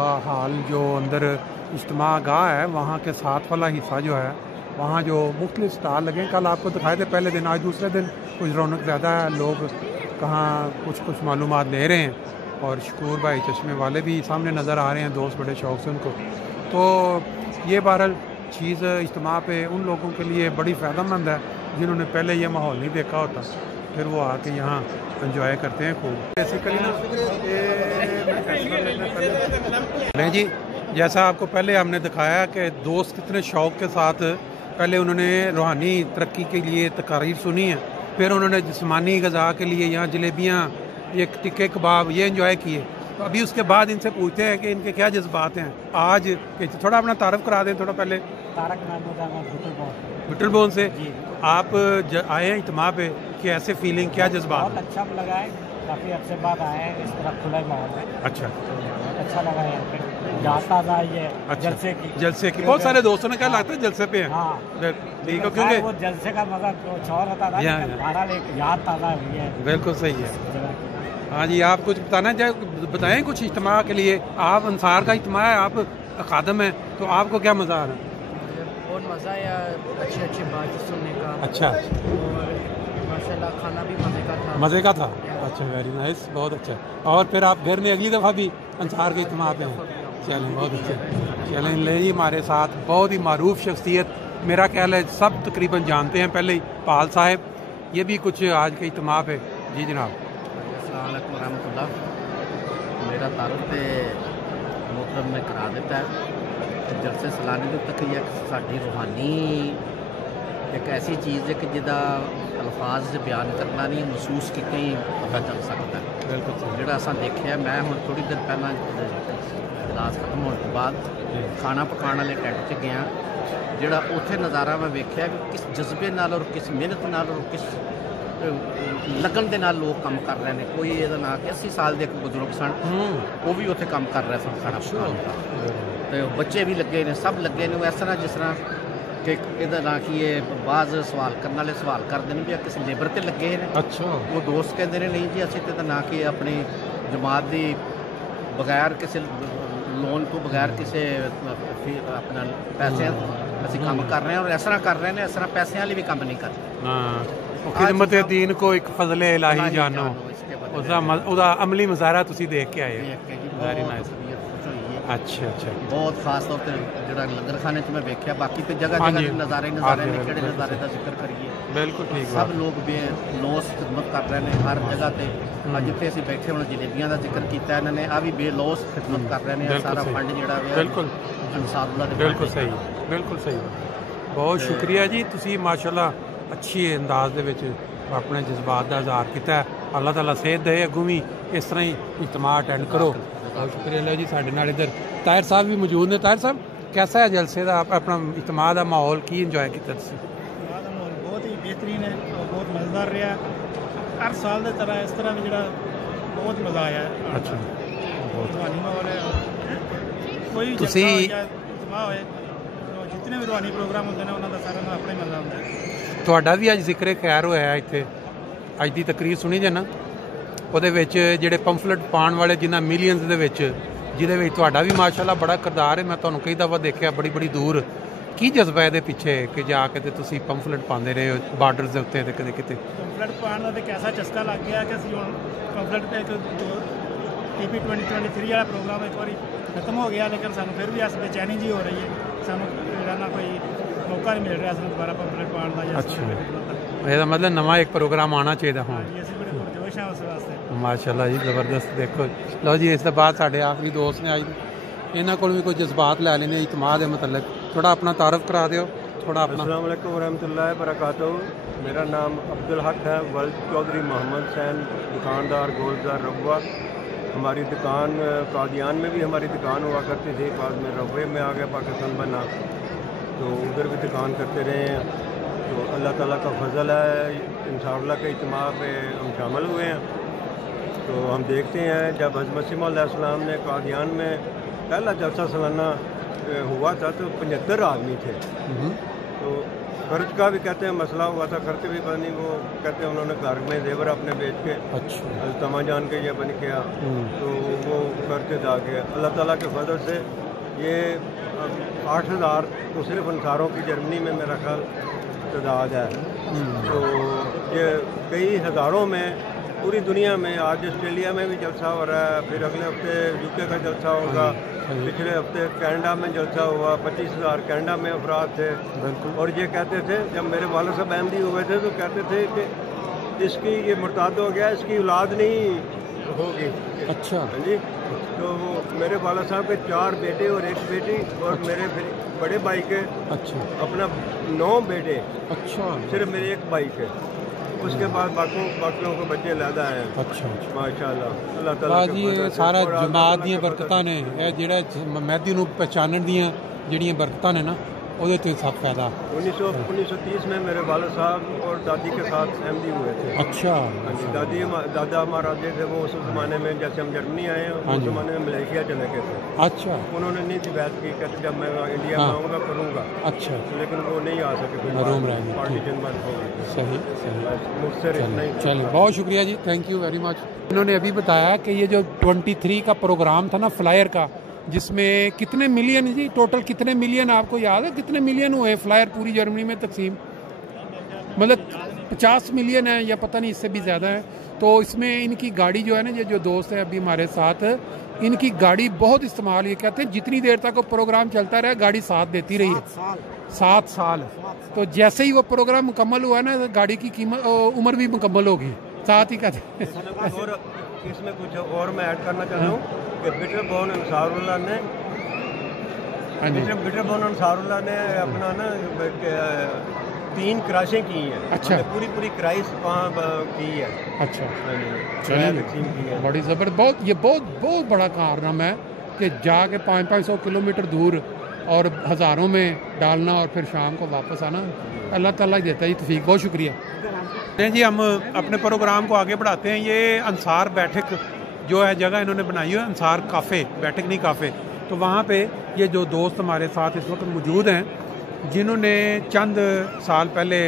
का हाल जो अंदर इज्तिमा गाह है वहाँ के साथ वाला हिस्सा जो है वहाँ जो मुख्तलिफ स्टॉल लगे हैं, कल आपको दिखाए थे पहले दिन, आज दूसरे दिन कुछ रौनक ज़्यादा है, लोग कहाँ कुछ मालूमात ले रहे हैं। और शकूर भाई चश्मे वाले भी सामने नज़र आ रहे हैं, दोस्त बड़े शौक से उनको। तो ये बहरहाल चीज़ इज्तिमा पे उन लोगों के लिए बड़ी फ़ायदेमंद है जिन्होंने पहले ये माहौल नहीं देखा होता, फिर वो आके यहाँ एंजॉय करते हैं खूब। बेसिकली नहीं जी, जैसा आपको पहले हमने दिखाया कि दोस्त कितने शौक़ के साथ पहले उन्होंने रूहानी तरक्की के लिए तकारीर सुनी है, फिर उन्होंने जिस्मानी ग़ज़ा के लिए यहाँ जलेबियाँ, ये टिक्के कबाब ये एंजॉय किए। तो अभी उसके बाद इनसे पूछते हैं कि इनके क्या जज्बात हैं आज। थोड़ा अपना तारफ़ करा दें थोड़ा पहले। बिटल बोन से आप आए हैं इज्तिमा पे, कि ऐसे फीलिंग क्या जज्बात? बहुत अच्छा लगा है, काफ़ी अच्छे बाद आए हैं, इस तरह खुला माहौल है। अच्छा, अच्छा लगा है, जाता था ये अच्छा, जलसे की बहुत सारे दोस्तों ने क्या लगता है जलसे पे। हाँ ठीक है, क्योंकि वो जलसे का मजा कुछ और होता था, बहरहाल एक याद ताज़ा हुई है। बिल्कुल सही है। हाँ जी, आप कुछ बताएं कुछ इज्तिमा के लिए। आप अंसार का इज्तिमा है, आप खादम हैं, तो आपको क्या मज़ा आ रहा है? बहुत मज़ा आया, अच्छी अच्छी बातें सुनने का। अच्छा, और माशाल्लाह खाना भी मज़े का था। अच्छा, वेरी नाइस, बहुत अच्छा। और फिर आप घर में अगली दफ़ा भी अंसार के इज्तिमा पे हैं? चलें, बहुत अच्छा। चलें, ले जी हमारे साथ बहुत ही मारूफ शख्सियत, मेरा ख्याल है सब तकरीबन जानते हैं पहले ही, पाल साहब, ये भी कुछ आज के इज्तिमा पे। जी जनाब। अस्सलाम वालेकुम रहमतुल्लाह। मेरा तारुफ मोहतरम ने करा देता है जलसे सलाने तो तक साडी रूहानी एक ऐसी चीज़ है कि जिदा अल्फाज से बयान करना नहीं, महसूस कितना ही पता चल सकता है। बिल्कुल जोड़ा असा देखा, मैं हूँ थोड़ी देर पहला इजलास खत्म होने के बाद खाना पकाने वाले टेंट से गया, जोड़ा उत्थे नज़ारा मैं वेख्या कि किस जज्बे नाल और किस मेहनत नाल और किस लगन दे नाल लोग काम कर रहे हैं। कोई ये ना कि 80 साल के बुजुर्ग सन, वो भी उत्थे काम कर रहे सन खाना पकाने का, तो बच्चे भी लगे ने, सब लगे ने। इस तरह जिस तरह कि इहदा ना कि ये बाज़ सवाल करने वाले सवाल करते हैं भी किसी लेबर ते लगे हैं। अच्छा, वो दोस्त कहते हैं नहीं जी असीं तो ना कि अपनी जमात की बगैर किसी लोन तो बगैर किसी अपना पैसे असीं काम कर रहे हैं, और इस तरह कर रहे हैं, इस तरह पैसे वाले भी काम नहीं कर रहे। खिदमत दीन को एक फजले इलाही जानो, उसका अमली मुजाहरा तुसी देख के आए। Very nice. अच्छा अच्छा, बहुत खास तौर पर जो लंगर खाने मैं वेख्या, बाकी तो जगह जगह नज़ारे ने किहड़े नज़ारे का जिक्र करिए। बिल्कुल ठीक, सब लोग बेलोस खिदमत कर रहे हैं हर जगह पे। जिथे असीं बैठे हुण जलेबियां का जिक्र किया इन्होंने, आ भी बेलोस खिदमत कर रहे हैं। सारा फंड जिहड़ा बिल्कुल बिल्कुल सही, बिल्कुल सही। बहुत शुक्रिया जी, तुसी माशाअल्लाह अच्छी अंदाज दे विच अपने जज्बात का इजहार किया। अल्लाह ताला सेहत दे, अगों भी इस तरह ही इज्तिमा अटेंड करो। बहुत शुक्रिया। लो जी, साढ़े नाल इधर ताहिर साहब भी मौजूद ने। ताहिर साहब, कैसा है जलसे का अपना इज्तिमा का माहौल, की इंजॉय किया? माहौल बहुत ही बेहतरीन है और बहुत मज़ेदार रहा। हर साल की तरह इस तरह भी जो बहुत मज़ा आया है। अच्छा, रूहानी माहौल है, कोई तुसी इज्तिमा होए, जितने भी रूहानी प्रोग्राम होते हैं उन्होंने सारा का अपना ही मज़ा आता है। ਤੁਹਾਡਾ ਵੀ ਅੱਜ ਜ਼ਿਕਰ ਖੈਰ ਹੋਇਆ ਇੱਥੇ, ਅੱਜ ਦੀ ਤਕਰੀਰ ਸੁਣੀ ਜੇ ਨਾ, ਉਹਦੇ ਵਿੱਚ ਜਿਹੜੇ ਪੰਫਲੇਟ ਪਾਉਣ ਵਾਲੇ ਜਿਨ੍ਹਾਂ ਮਿਲੀਅਨਸ ਦੇ ਵਿੱਚ, ਜਿਹਦੇ ਵਿੱਚ ਤੁਹਾਡਾ ਵੀ ਮਾਸ਼ਾਅੱਲਾ ਬੜਾ ਕਿਰਦਾਰ ਹੈ। ਮੈਂ ਤੁਹਾਨੂੰ ਕਈ ਦਫਾ ਦੇਖਿਆ ਬੜੀ ਬੜੀ ਦੂਰ। ਕੀ ਜਜ਼ਬਾ ਇਹਦੇ ਪਿੱਛੇ ਕਿ ਜਾ ਕੇ ਤੇ ਤੁਸੀਂ ਪੰਫਲੇਟ ਪਾਉਂਦੇ ਰਹੇ ਹੋ ਬਾਰਡਰਸ ਦੇ ਉੱਤੇ ਤੇ ਕਿਤੇ ਕਿਤੇ? ਪੰਫਲੇਟ ਪਾਉਣ ਦਾ ਤੇ ਕੈਸਾ ਚਸਕਾ ਲੱਗ ਗਿਆ ਕਿ ਅਸੀਂ ਹੁਣ ਪੰਫਲੇਟ ਤੇ ਇੱਕ TP 2023 ਵਾਲਾ ਪ੍ਰੋਗਰਾਮ ਇੱਕ ਵਾਰੀ ਖਤਮ ਹੋ ਗਿਆ, ਲੇਕਿਨ ਸਾਨੂੰ ਫਿਰ ਵੀ ਇਸ ਬੇਚੈਨੀ ਜੀ ਹੋ ਰਹੀ ਹੈ। ਸਾਨੂੰ ਜਿਹੜਾ ਨਾ ਕੋਈ मौका नहीं मिल रहा है दोबारा पंफलेट पाने का। अच्छा, ਇਹਦਾ ਮਤਲਬ ਨਵਾਂ ਇੱਕ ਪ੍ਰੋਗਰਾਮ ਆਉਣਾ ਚਾਹੀਦਾ ਹੁਣ। ਅਸੀਂ ਬੜੇ ਪੁਰਜੋਸ਼ ਹਾਂ ਉਸ ਵਾਸਤੇ। ਮਾਸ਼ਾਅੱਲਾ ਜੀ, ਜ਼ਬਰਦਸਤ। ਦੇਖੋ ਲਓ ਜੀ, ਇਸ ਤੋਂ ਬਾਅਦ ਸਾਡੇ ਆਖਰੀ ਦੋਸਤ ਨੇ ਅੱਜ, ਇਹਨਾਂ ਕੋਲ ਵੀ ਕੋਈ ਜਜ਼ਬਾਤ ਲੈ ਲੈਣੇ ਇਤਮਾਦ ਦੇ ਮੁਤਲਕ। ਥੋੜਾ ਆਪਣਾ ਤਾਰਫ ਕਰਾ ਦਿਓ थोड़ा अपना। अस्सलाम वालेकुम रहमतुल्लाहि बरकातहू। मेरा नाम अब्दुल हक है, वल्द चौधरी मोहम्मद सैन, दुकानदार गोलजार रब्वा। हमारी दुकान कादियान में भी हमारी दुकान हुआ करती थी, बाद में रब्वे में आ गया, पाकिस्तान बना, तो उधर भी दुकान करते रहे हैं। तो अल्लाह ताला का फजल है, इंशाअल्लाह के इज्तिमा पे हम शामिल हुए हैं। तो हम देखते हैं जब हज़रत मसीह मौऊद अलैहिस्सलाम ने कादियान में पहला जलसा सालाना हुआ था तो 75 आदमी थे। तो खर्च का भी कहते हैं मसला हुआ था, खर्च भी पता नहीं, वो कहते हैं उन्होंने घर में जेवर अपने बेच के अच्छा तमा जान के ये बन किया, तो वो खर्च जा के अल्लाह ताला के फजल से ये 8,000 तो सिर्फ अंसारों की जर्मनी में मेरा ख्याल तादाद है। तो ये कई हज़ारों में पूरी दुनिया में, आज ऑस्ट्रेलिया में भी जलसा हो रहा है, फिर अगले हफ्ते यूके का जलसा होगा, पिछले हफ्ते कनाडा में जलसा हुआ, 25,000 कनाडा में अफराद थे। और ये कहते थे, जब मेरे वालिद साहब अहमदी हुए थे तो कहते थे कि इसकी ये मुर्ताद हो गया, इसकी औलाद नहीं होगी। अच्छा जी, तो मेरे वालिद साहब के 4 बेटे और 1 बेटी, और मेरे फिर बड़े भाई के अच्छा अपना 9 बेटे, अच्छा सिर्फ मेरे 1 भाई के, उसके बाद बाकियों को बच्चे लादा हैं। अच्छा माशाअल्लाह, अल्लाह ताला जी ये सारा जमात ਦੀਆਂ ਬਰਕਤਾਂ ਨੇ, ਇਹ ਜਿਹੜਾ ਮਹਿਦੀ ਨੂੰ ਪਛਾਣਨ ਦੀਆਂ ਜਿਹੜੀਆਂ ਬਰਕਤਾਂ ਨੇ ਨਾ, ਉਹਦੇ ਤੇ ਸਭ ਫਾਇਦਾ। 1930 में मेरे वालिद साहब और दादी के साथ अहमदी हुए थे। अच्छा दादा हमारा थे वो उस ज़माने में, जैसे हम जर्मनी आए हैं उस ज़माने में मलेशिया चले गए थे। अच्छा उन्होंने नहीं थी बात की, कहते जब मैं इंडिया में आऊँगा करूँगा, अच्छा लेकिन वो नहीं आ सके, मरूम रह गए। पार्टीशन बंद हो गई। सही सही, मुझसे नहीं। चलिए बहुत शुक्रिया जी, थैंक यू वेरी मच। इन्होंने अभी बताया कि ये जो 23 का प्रोग्राम था ना फ्लायर का, जिसमें कितने मिलियन जी टोटल, कितने मिलियन आपको याद है कितने मिलियन हुए फ्लायर पूरी जर्मनी में तकसीम? मतलब 50 मिलियन है या पता नहीं, इससे भी ज़्यादा है। तो इसमें इनकी गाड़ी जो है ना, ये जो दोस्त है अभी हमारे साथ, इनकी गाड़ी बहुत इस्तेमाल, ये कहते हैं जितनी देर तक वो प्रोग्राम चलता रहे गाड़ी साथ देती रही है। 7 साल। तो जैसे ही वो प्रोग्राम मुकम्मल हुआ ना, गाड़ी की कीमत उम्र भी मुकम्मल होगी, साथ ही कहते हैं। और इसमें कुछ और मैं ऐड करना चाहता हूँ कि बिटरबोर्न अंसारुल्लाह ने अपना ना 3 क्रैशें की हैं। अच्छा, पूरी क्राइस की है। अच्छा चलिए, बड़ी ज़बरदस्त, बहुत ये बहुत बड़ा कारनामा है कि जाके 500 किलोमीटर दूर और हज़ारों में डालना और फिर शाम को वापस आना, अल्लाह ताला ही देता है तौफीक। बहुत शुक्रिया जी। हम अपने प्रोग्राम को आगे बढ़ाते हैं। ये अंसार बैठक जो है जगह इन्होंने बनाई है, अंसार काफ़े, बैठक नहीं काफ़े। तो वहाँ पे ये जो दोस्त हमारे साथ इस वक्त मौजूद हैं, जिन्होंने चंद साल पहले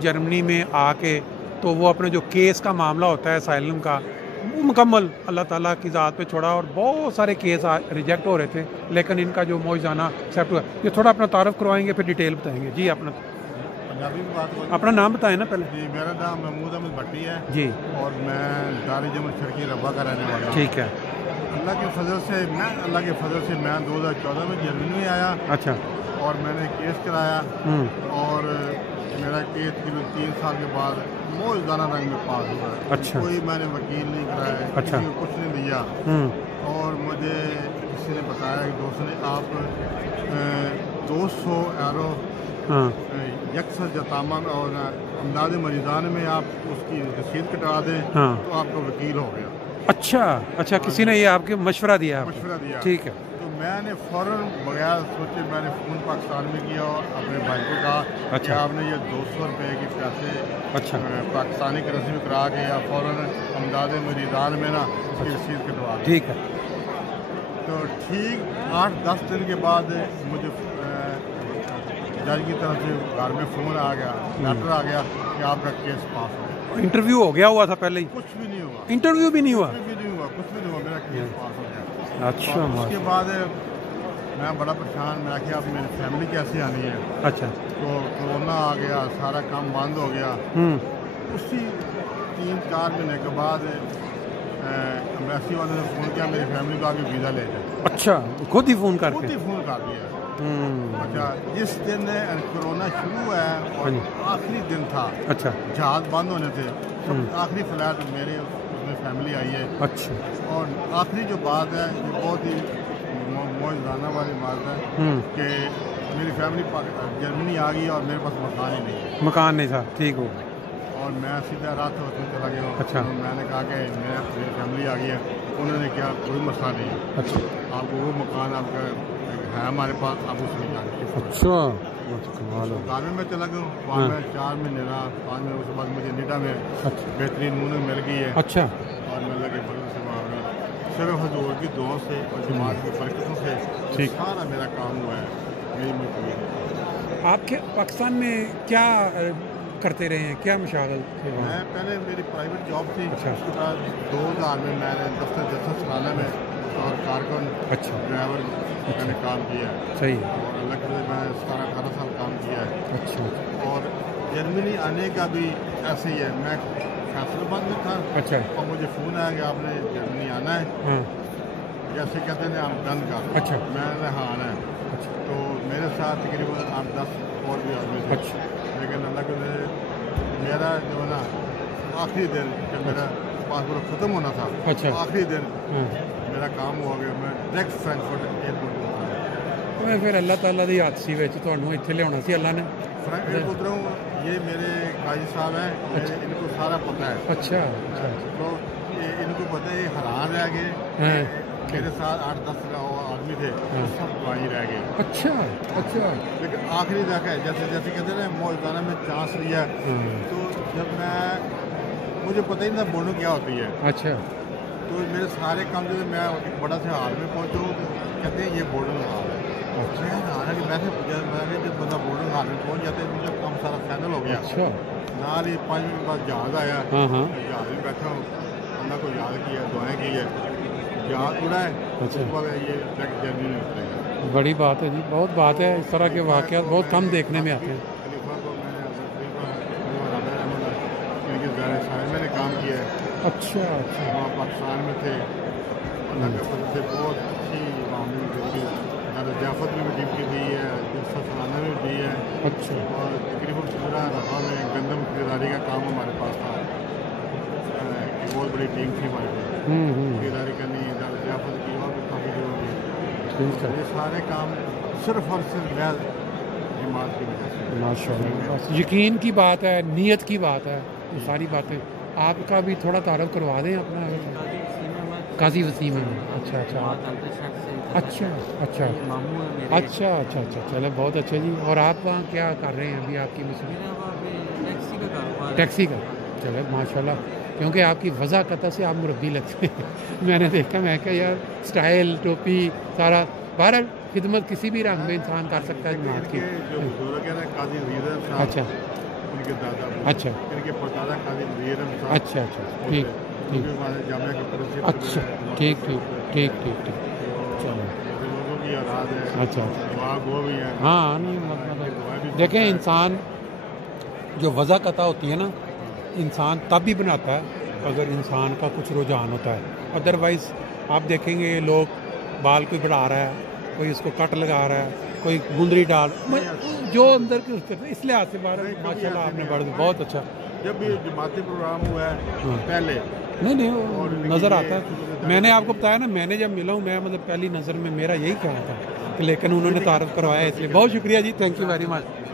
जर्मनी में आके, तो वो अपने जो केस का मामला होता है असाइलम का, वो मुकम्मल अल्लाह ताला की ज़ात पे छोड़ा, और बहुत सारे केस रिजेक्ट हो रहे थे, लेकिन इनका जो मौजूदाना एक्सेप्ट हुआ। ये थोड़ा अपना तारफ़ करवाएंगे, फिर डिटेल बताएंगे जी। अपना नाम बताएं ना पहले। जी, मेरा नाम महमूद अहमद भट्टी है जी, और मैं दार जमन शर्की रब्बा का रहने वाला हूँ। ठीक है। अल्लाह के फजल से मैं 2014 में जर्मनी में आया। अच्छा। और मैंने केस कराया, और मेरा केस तकरीबन 3 साल के बाद मौजूदाना रंग में पास हुआ। अच्छा। कोई मैंने वकील नहीं कराया, अच्छा, किसी को कुछ नहीं दिया। और मुझे किसी ने बताया कि दोस्त ने, आप 200 यूरो यकसर जतामन और अमदाद मरीजान में आप उसकी रसीद कटवा दें, तो आपका वकील हो गया। अच्छा, किसी ने ये आपके मशवरा दिया? ठीक है। तो मैंने फ़ौरन बगैर सोचे मैंने फ़ोन पाकिस्तान में किया और अपने भाई को कहा, अच्छा, कि आपने ये 200 रुपये के पैसे, अच्छा, पाकिस्तानी करेंसी में करा के या फ़ौरन अमदाद मरीजान में ना उसकी रसीद कटवा दें। ठीक है। तो ठीक 8-10 दिन के बाद मुझे जज की तरफ से घर में फ़ोन आ गया, लेटर आ गया कि आपका केस पास हो। इंटरव्यू हो गया हुआ था पहले ही? कुछ भी नहीं हुआ। इंटरव्यू भी नहीं हुआ? कुछ भी नहीं हुआ, मेरा केस पास हो गया। अच्छा। उसके बाद मैं बड़ा परेशान, मैं कि अब मेरी फैमिली कैसे आनी है। अच्छा। तो कोरोना आ गया, सारा काम बंद हो गया। उसी 3-4 महीने के बाद एम्बेसी वाले ने फ़ोन किया मेरी फैमिली को, आगे वीज़ा ले जाए। अच्छा, खुद ही फ़ोन कर दिया। अच्छा, जिस दिन कोरोना शुरू हुआ है और आखिरी दिन था, अच्छा, जहाज बंद होने थे, तो आखिरी फ्लाइट मेरे उसमें फैमिली आई है। अच्छा। और आखिरी जो बात है ये बहुत ही मौजूदाना वाली बात है कि मेरी फैमिली जर्मनी आ गई और मेरे पास मकान नहीं था। ठीक हो। और मैं सीधा रात को चला गया। अच्छा। तो मैंने कहा कि मेरी फैमिली आ गई है। उन्होंने क्या, कोई मसला नहीं है। अच्छा। आपको वो मकान आपका है हमारे पास, आप उसमें जाएंगे। अच्छा। घर में मैं चला गया, वहाँ में 4 महीने रहा, 5 महीने उसके बाद मुझे नीडा में बेहतरीन मुन मिल गई है। अच्छा। और मैं लगे बदल से वहाँ सिर्फ हजूर की दुआ से और जमात की बरकतों से सारा मेरा काम हुआ है। मेरी मजबूरी है। آپ کے پاکستان میں کیا کرتے رہے ہیں, کیا مشاغل تھے وہاں؟ میں پہلے میری پرائیویٹ جاب تھی, اچھا. اس کے بعد 2000 میں میں نے دفتر جسد سلالہ میں اور کارکن اچھا ڈرائیور میں نے کام کیا ہے. صحیح ہے. اور اللہ کے میں 17-18 سال کام کیا ہے. اچھا اور جرمنی آنے کا بھی ایسے ہی ہے. میں فیصل آباد میں تھا اچھا اور مجھے فون آیا کہ آپ نے جرمنی آنا ہے, ہاں جیسے کہتے ہیں آپ ڈن کا. اچھا میں نے ہاں آنا ہے. اچھا تو میرے ساتھ تقریباً 8-10 اور بھی آدمی تھے. اچھا لیکن اللہ کے میرا جو ہے نا آخری دن جب میرا پاسپورٹ ختم ہونا تھا, اچھا. آخری دن ہاں میرا کام ہو گیا. میں ڈائریکٹ فرینکفرٹ ایئرپورٹ پہنچا. میں پھر اللہ تعالیٰ دی حادثی وچ تہاڈوں ਇੱਥੇ ਲਿਆਉਣਾ ਸੀ اللہ نے. فرینکفرٹ اترا ہوں. یہ میرے قاضی صاحب ہیں, ان کو سارا پتہ ہے. اچھا اچھا تو ان کو پتہ ہے یہ حیران رہ گئے. ہاں میرے ساتھ 8-10 آدمی تھے, وہ سب وہیں رہ گئے. اچھا اچھا لیکن آخری تک ہے, جیسے کہتے ہیں نا موجودہ میں چانس لیا. تو جب مجھے پتہ ہی نہیں تھا بورڈنگ کیا ہوتی ہے. اچھا تو میرے سارے کام جو میں ایک بڑا سے ہال میں پہنچا ہوں, تو کہتے ہیں یہ بورڈنگ ہال ہے. حالانکہ میں سے جب بندہ بورڈنگ ہال میں پہنچ جاتا ہے تو مجھے کام سارا فائنل ہو گیا. اچھا نال ہی 5 منٹ بعد جہاز آیا. ہاں ہاں جہاز میں بیٹھا ہوں, اللہ کو یاد کیا, دعائیں کی ہے, جہاز اڑا ہے. اس کے بعد یہ جرمنی میں اترے گا. بڑی بات ہے جی, بہت بات ہے. اس طرح کے واقعات بہت کم دیکھنے میں آتے ہیں. خلیفہ کو میں نے ان کے زیر سائے میں نے کام کیا ہے. اچھا اچھا وہاں پاکستان میں تھے. اللہ کے فضل سے بہت اچھی معاملے میں ضیافت میں بھی ڈیوٹی دی ہے, سلانہ میں بھی دی ہے. اچھا اور تقریباً پورا رفا میں گندم خریداری کا کام ہمارے پاس تھا. ایک بہت بڑی ٹیم تھی ہمارے پاس, خریداری کرنی, ضیافت کی, اور بھی کافی ضروری ہے. یہ سارے کام صرف اور صرف محض جماعت کی وجہ سے. ماشاء اللہ, یقین کی بات ہے, نیت کی بات ہے, یہ ساری باتیں. آپ کا بھی تھوڑا تعارف کروا دیں اپنا. قاضی وسیم ہے. اچھا اچھا اچھا اچھا اچھا اچھا اچھا چلے بہت اچھا جی. اور آپ وہاں کیا کر رہے ہیں ابھی؟ آپ کی مصیبت ٹیکسی کا. چلے ماشاء اللہ, کیونکہ آپ کی وضاحت سے آپ مربی لگتے ہیں. میں نے دیکھا, میں کہا یار اسٹائل, ٹوپی, سارا. بہرحال خدمت کسی بھی رنگ میں انسان کر سکتا ہے جماعت کی. جو بزرگ ہیں نا قاضی وزیر صاحب, اچھا ان کے دادا, اچھا ان کے پردادا قاضی وزیر صاحب. اچھا اچھا ٹھیک ٹھیک. جامعہ کے پرنسپل. اچھا ٹھیک ٹھیک ٹھیک ٹھیک ٹھیک. چلو لوگوں کی آراز ہے. اچھا دعا گو بھی ہے. ہاں نہیں مطلب دیکھیں, انسان جو وضع قطع ہوتی ہے نا, انسان تب بھی بناتا ہے اگر انسان کا کچھ رجحان ہوتا ہے. ادروائز آپ دیکھیں گے لوگ بال کوئی بڑھا رہا ہے, کوئی اس کو کٹ لگا رہا ہے, کوئی گندری ڈال, جو اندر کی اس لحاظ سے ماشاء اللہ آپ نے بہت اچھا. جب بھی جماعتی پروگرام ہوا ہے پہلے نہیں وہ نظر آتا ہے. میں نے آپ کو بتایا نا, میں نے جب ملا ہوں, میں مطلب پہلی نظر میں میرا یہی کہنا تھا, لیکن انہوں نے تعارف کروایا, اس لیے بہت شکریہ جی. Thank you very much.